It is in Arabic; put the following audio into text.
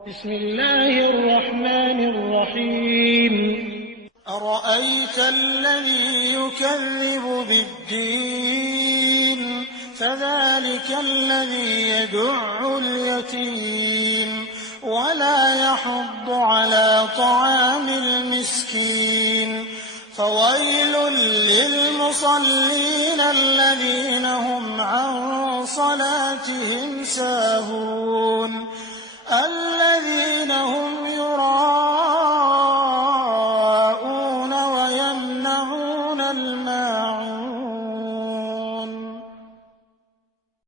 بسم الله الرحمن الرحيم. أرأيت الذي يكذب بالدين فذلك الذي يدع اليتيم ولا يحض على طعام المسكين فويل للمصلين الذين هم عن صلاتهم ساهون الذين